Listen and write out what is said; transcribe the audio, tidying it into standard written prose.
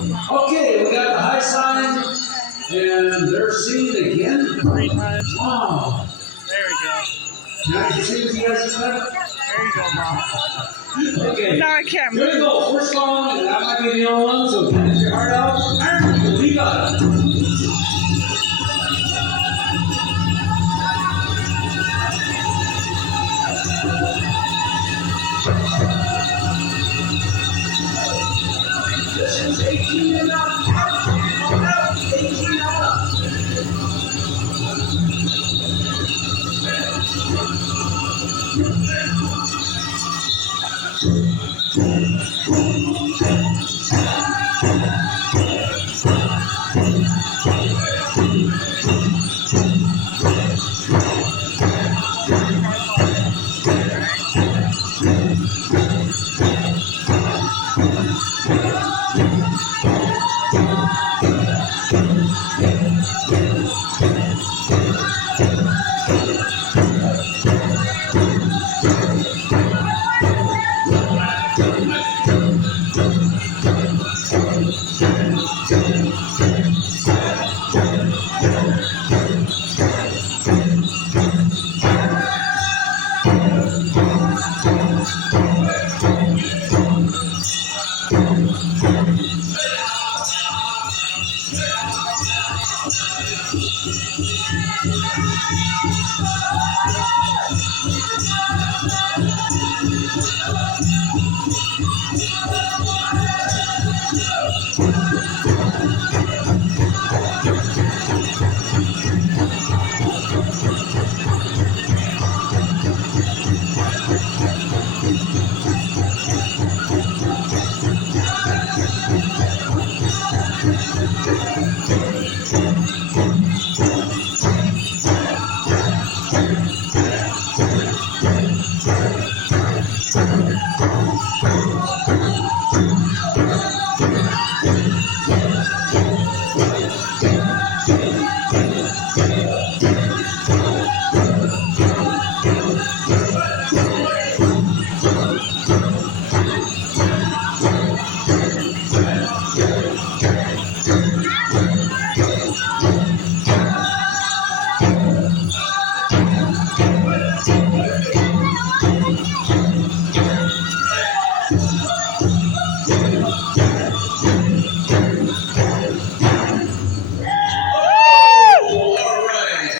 Okay, we got the high sign, and they're singing again. 3 times. Wow. There we go. Now you see what you guys said? There you go, Mom. Okay. Now I can't Here we move. go. First song, and that might be the only one, so get your heart out. And we got it. This is 18 and up. 18 and up.